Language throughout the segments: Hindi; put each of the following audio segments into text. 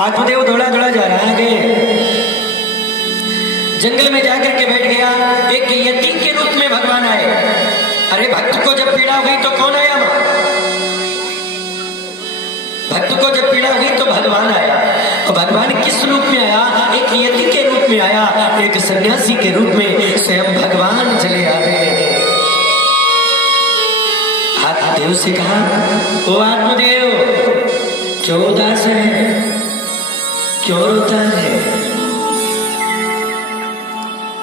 आत्मदेव दौड़ा दौड़ा जा रहा है जंगल में जाकर के बैठ गया। एक यति के रूप में भगवान आए। अरे भक्त को जब पीड़ा हुई तो कौन आया? भक्त को जब पीड़ा हुई तो भगवान आया। और भगवान किस रूप में आया? एक यति के रूप में आया, एक सन्यासी के रूप में स्वयं भगवान चले आ गए। आत्मदेव से कहा, ओ आत्मदेव, क्यों उदास है, क्यों रोता है?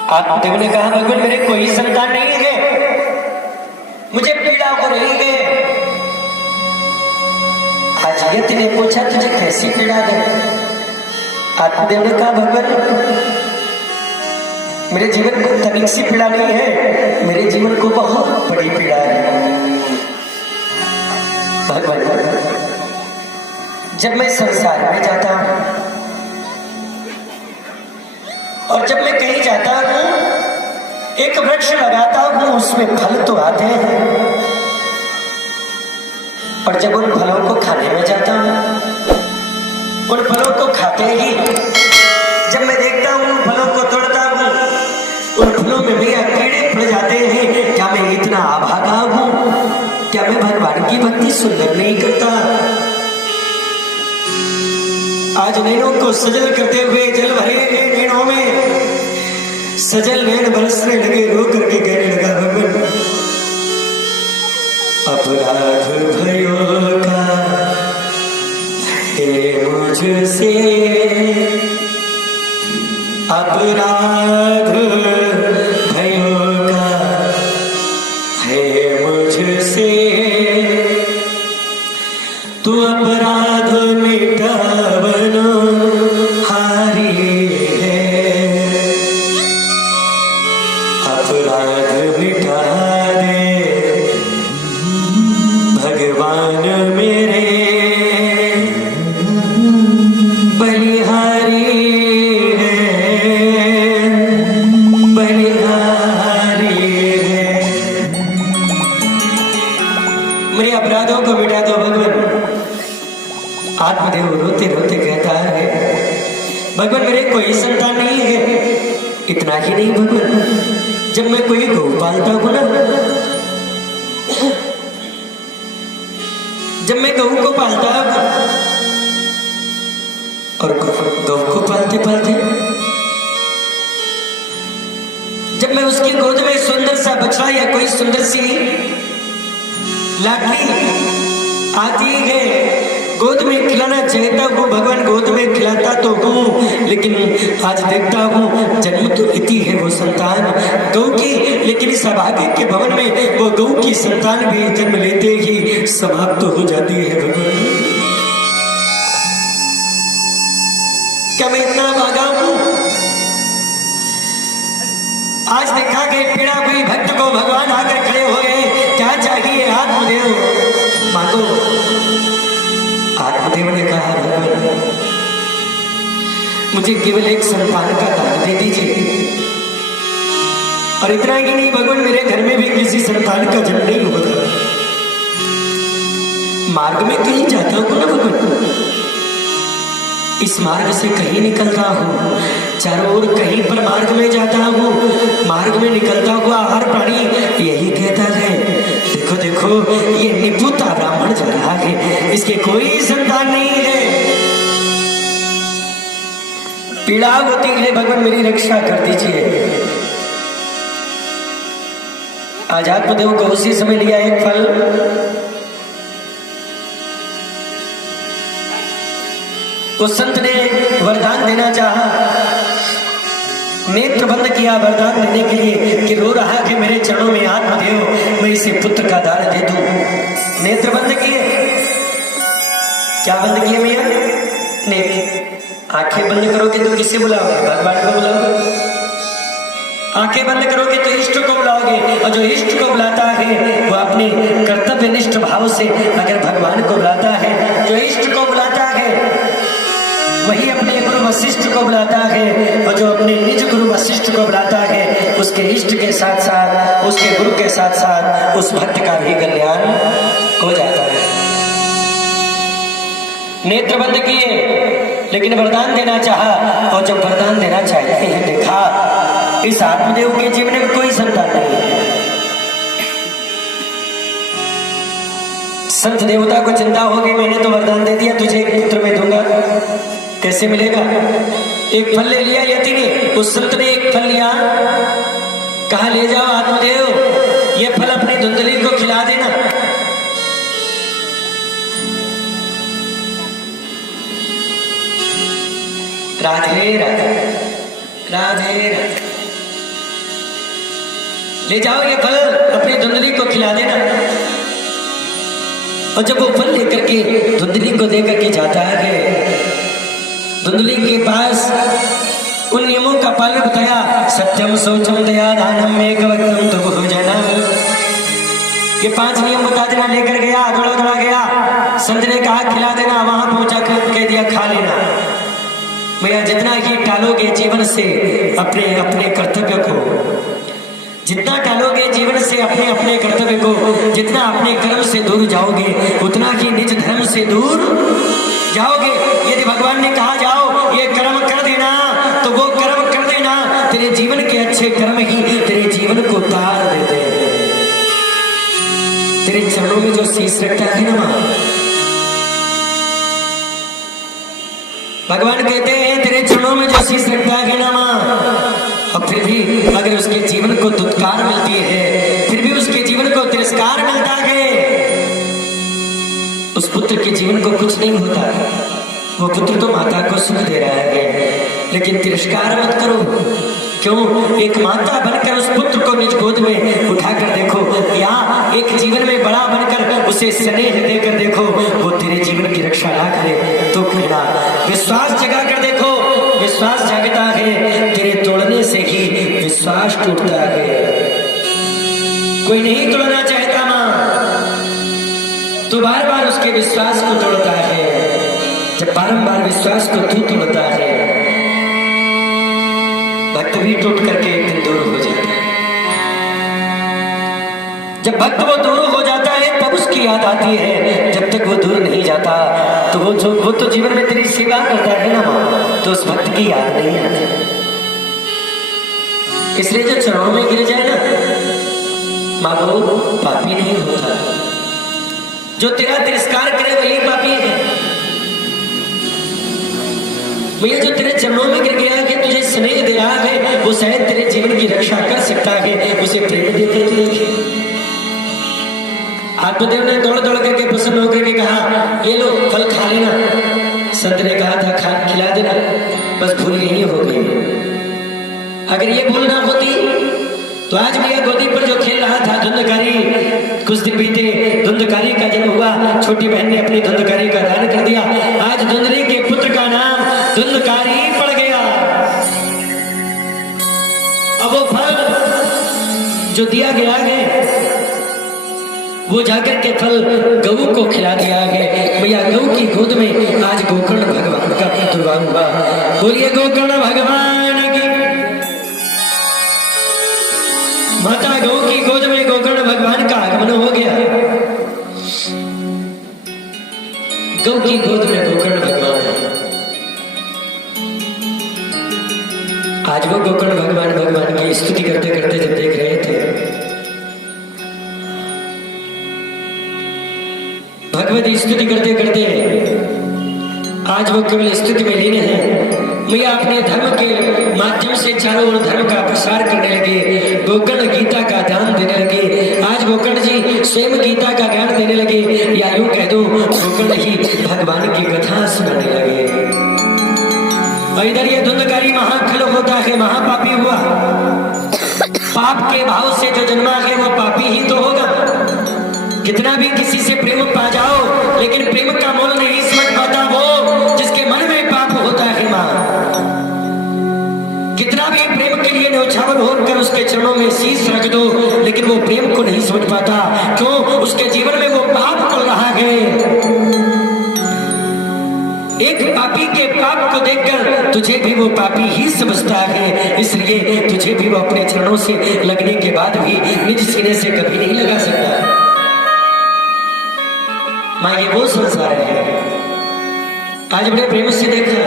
आत्मदेव ने कहा, भगवान मेरे कोई संतान नहीं है, मुझे पीड़ा हो रही है। आज यति ने पूछा, तुझे कैसी पीड़ा है? आत्मदेव ने कहा, भगवान मेरे जीवन को तनिक सी पीड़ा नहीं है, मेरे जीवन को बहुत बड़ी पीड़ा है। भगवान जब मैं संसार में जाता हूं और जब मैं कहीं जाता हूं, एक वृक्ष लगाता हूं, उसमें फल तो आते हैं, और जब उन फलों को खाने में जाता हूं, उन फलों को खाते ही जब मैं देखता हूं, उन फलों को तोड़ता हूं, उन फलों में भैया कीड़े पड़ जाते हैं। क्या मैं इतना अभागा हूं? क्या मैं भगवान की भक्ति सुंदर नहीं करता? आज नैनों को सजल करते हुए जल भरे नैनों में सजल नैन बरसने लगे, रो करके कहने लगा, भगवान अपराध भयो का है मुझसे, अपराध भयो का है मुझसे, तू अपराध मिटावन हारी है, अपराध मिटा दे भगवान मेरे, बलिहारी है, बलिहारी है। मेरे अपराधों को मिटा दो भगवान। आत्मदेव रोते रोते कहता है, भगवान मेरे कोई संतान नहीं है। इतना ही नहीं भगवान, जब मैं कोई गौ पालता हूं ना, जब मैं गऊ को पालता हूं और गऊ को पालते पालते जब मैं उसकी गोद में सुंदर सा बछड़ा या कोई सुंदर सी लाडली आती है, गोद में खिलाना चाहता हूँ भगवान, गोद में खिलाता तो हूँ, लेकिन आज देखता हूँ जन्म तो इति है वो संतान गौ की, लेकिन इस अभागे के भवन में वो गौ की संतान भी जन्म लेते ही समाप्त हो जाती है। भगवान क्या मैं इतना भागा हूँ? आज देखा कि पीड़ा हुई भक्त को भगवान आकर खड़े हो गए। क्या चाहिए आत्मदेव? मांगो। आत्मदेव ने कहा, भगवान मुझे केवल एक संतान का दान दे दीजिए। और इतना ही नहीं भगवान, मेरे घर में भी किसी संतान का जन्म नहीं होगा। मार्ग में कहीं जाता हूं ना भगवान, इस मार्ग से कहीं निकलता हूँ, चारों ओर कहीं पर मार्ग में जाता हूँ, मार्ग में निकलता हुआ हर प्राणी यही कहता है, देखो देखो ये निपुता ब्राह्मण जा रहा है, इसके कोई संतान नहीं है। पीड़ा होती है भगवान, मेरी रक्षा कर दीजिए। आज आत्मदेव को उसी समय लिया एक फल, उस संत ने वरदान देना चाहा, नेत्र बंद किया वरदान देने के लिए कि रो रहा कि मेरे चरणों में आत्मदेव मैं इसे पुत्र का दान दे दूं। नेत्र बंद किए। क्या बंद किए भैया? नेत्र। आंखें बंद करोगे तो किसे बुलाओगे? भगवान को बुलाओगे। आंखें बंद करोगे तो इष्ट को बुलाओगे, और जो इष्ट को बुलाता है वो अपने कर्तव्यनिष्ठ भाव से अगर भगवान को बुलाता है, जो इष्ट को बुलाता है वही अपने गुरु वशिष्ठ को बुलाता है, और जो अपने निज गुरु वशिष्ठ को बुलाता है उसके इष्ट के साथ साथ, उसके गुरु के साथ साथ उस भक्त का भी कल्याण हो जाता है। नेत्र बंद किए, लेकिन वरदान देना चाहा, और जब वरदान देना चाहते हैं देखा इस आत्मदेव के जीवन में कोई संतान नहीं है। संत देवता को चिंता हो गई, मैंने तो वरदान दे दिया तुझे एक पुत्र में दूंगा, कैसे मिलेगा। एक फल ले लिया यति ने, उस संत ने एक फल लिया, कहा ले जाओ आत्मदेव ये फल अपनी धुंधली को खिला देना। राधे राधे राधे राधे, ले जाओ ये फल अपनी धुंधली को खिला देना। और जब वो फल लेकर के धुंधली को देकर के जाता है, धुंधली के पास उन नियमों का पालन बताया, सत्यम शौचम दया दानम एकवक्तम तो भोजनम, ये 5 नियम बता देना। लेकर गया, दौड़ा दौड़ा गया, संत ने कहा खिला देना, वहां पहुंचा कर कह दिया खा लेना। भैया जितना ही टालोगे जीवन से अपने अपने कर्तव्य को, जितना टालोगे जीवन से अपने अपने कर्तव्य को, जितना अपने कर्म से दूर जाओगे उतना ही निज धर्म से दूर जाओगे। यदि भगवान ने कहा जाओ ये कर्म कर देना तो वो कर्म कर देना, तेरे जीवन के अच्छे कर्म ही तेरे जीवन को तार देते हैं। तेरे चरणों में जो शीश रखता है ना, भगवान कहते हैं तेरे चरणों में जो शीश रखता है ना मां, और फिर भी अगर उसके जीवन को दुत्कार मिलती है, फिर भी उसके जीवन को तिरस्कार मिलता है, उस पुत्र के जीवन को कुछ नहीं होता। वो पुत्र तो माता को सुख दे रहा है, लेकिन तिरस्कार मत करो। क्यों? एक माता बनकर उस पुत्र को निज गोद में उठाकर देखो, या एक जीवन में बड़ा बनकर उसे स्नेह देकर देखो, वो तेरे जीवन की रक्षा ना करे तो कहना। विश्वास जगा कर देखो, विश्वास जागता है, तेरे तोड़ने से ही विश्वास टूटता है। कोई नहीं तोड़ना चाहता मां, तो बार बार उसके विश्वास को तोड़ता है। जब बारंबार विश्वास को तू तोड़ता है, भक्त भी टूट करके एक दिन दूर हो जाता है। जब भक्त वो दूर हो जाता है तब उसकी याद आती है, जब तक वो दूर नहीं जाता तो वो तो जीवन में तेरी सेवा करता है ना मां, तो उस भक्त की याद नहीं आती। इसलिए जो चरणों में गिर जाए ना मां, वो पापी नहीं होता। जो तेरा तिरस्कार करे वही पापी है। भैया जो तेरे चरणों में गिर गया कि तुझे स्नेह दे रहा है, वो शायद तेरे जीवन की रक्षा कर सकता है, उसे प्रेम देते थे। आत्मदेव ने दौड़ दौड़ करके प्रसन्न होकर के कहा ये लो फल खा लेना। संत ने कहा था खा खिला देना, बस भूल यही हो गई। अगर ये भूल ना होती तो आज भैया गोदी पर जो खेल रहा था धुंधकारी, कुछ दिन बीते धुंधकारी का जन्म हुआ, छोटी बहन ने अपनी धुंधकारी का दान कर दिया, आज धुंधली के पुत्र का नाम धुंधकारी पड़ गया। अब वो फल जो दिया गया है वो जाकर के फल गऊ को खिला दिया है। भैया गऊ की गोद में आज गोकर्ण भगवान का प्रादुर्भाव हुआ। बोलिए गोकर्ण भगवान की। माता गौ की गोद में गोकर्ण भगवान का आगमन हो गया। गौ की गोद में गोकर्ण भगवान है। आज वो गोकर्ण भगवान की स्तुति करते करते जब देख रहे थे, भगवती स्तुति करते करते आज वो केवल स्तुति में लीन है। मैया अपने धर्म के माध्यम से चारों ओर धर्म का प्रसार करने लगे, गोकर्ण गीता का ज्ञान देने लगे। आज गोकर्ण जी स्वयं गीता का ज्ञान देने लगे, या यूं कह दो गोकर्ण ही भगवान की कथा सुनाने लगे। और इधर ये धुंधकारी महाखल होता है, महापापी हुआ। पाप के भाव से जो जन्मा है वो पापी ही तो होगा। कितना भी किसी से प्रेम पा जाओ, लेकिन प्रेम का मोल नहीं समझ पाता वो जिसके मन में पाप होता है मां। कितना भी प्रेम के लिए न्यौछावर होकर उसके चरणों में शीश रख दो, लेकिन वो प्रेम को नहीं समझ पाता। क्यों? उसके जीवन में वो पाप कर रहा है। एक पापी के पाप को देखकर तुझे भी वो पापी ही समझता है, इसलिए तुझे भी वो अपने चरणों से लगने के बाद भी निज सीने से कभी नहीं लगा सकता। मां ये वो संसार है आज बड़े प्रेम से देखा